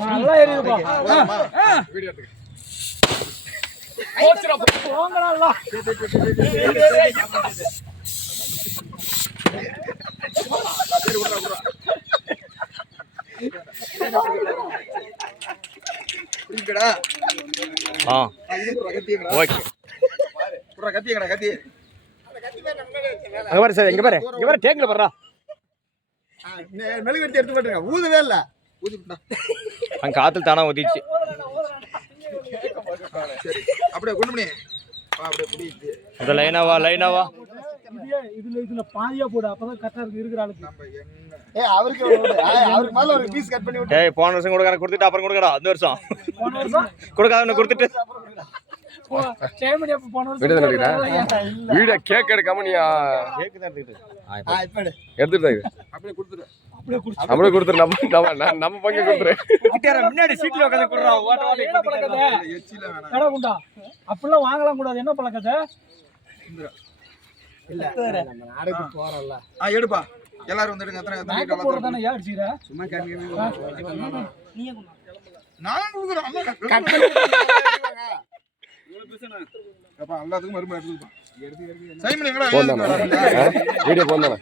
நல்லா ஏறிடுப்பா. வீடியோ எடுத்துக்க. போங்கடா. புரியுதுடா? ஓகே. புறா கத்தியங்கடா கத்தி. அங்க பாரு சார், இங்க பாரு டேக்ல பாருடா. மெழுகுவர்த்தி எடுத்து போட்டுருங்க. ஊதவே இல்ல. ஊதிட்டா. அங்க காத்துல தானா ஊதிச்சு. சரி. அப்படியே கொண்டு போனே. அப்படியே புடிச்சு. அத லைனாவா. இதுல பாதியா போடு. அப்பதான் கரெக்டா இருக்கிற ஆளுக்கு. நம்ம என்ன அவருக்கு மேல ஒரு பீஸ் கட் பண்ணி விட்டு. டேய் போன வருஷம் கொடுத்துட்டு அப்புறம் கொடுக்கடா. இந்த வருஷம் போன வருஷம் கொடுக்காதவன கொடுத்துட்டு சேமடி அப்ப போன வருஷம் வீடியோ எடுக்கறேன். வீடியோ கேக் எடுக்காம நீ கேக் தான் எடுத்துட்டு. இப்ப எடுத்துட்டு அப்படியே கொடுத்துரு. அப்படியே கொடுத்துரு. நம்ம பங்கு கொடுத்துரு. முன்னாடி சீட்ல உட்கார்ந்து குடுறா. என்ன பழக்கத்தை எச்சில வேணாம். கடை குண்டா அப்படிலாம் வாங்கலாம் கூடாது. என்ன பழக்கத்தை இல்ல நம்ம நாளைக்கு போறோம்ல. எடுப்பா. எல்லாரும் வந்துடுங்க. அத்தனை போறதானே ஏன் அடிச்சிர சும்மா கேட்க. நான் கொடுக்குறேன். அப்பா எல்லாத்துக்கும் மறுபடியும் எடுத்துப்பா. சைமன் எங்கடா? வீடியோ போடுங்க.